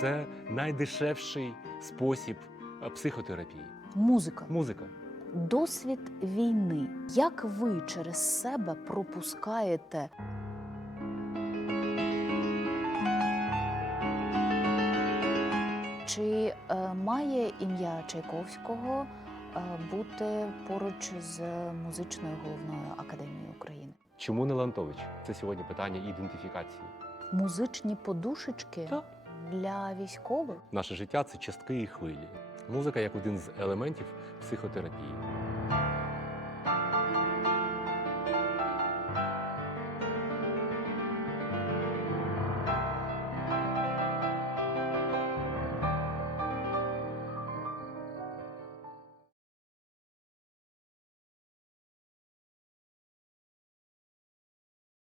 це найдешевший спосіб е, психотерапії. Музика. Музика. Досвід війни. Як ви через себе пропускаєте? Чи е, має ім'я Чайковського е, бути поруч з музичною головною академією України? Чому не Лантович? Це сьогодні питання ідентифікації. Музичні подушечки Так. Для військових? Наше життя це частки і хвилі. Музика як один з елементів психотерапії.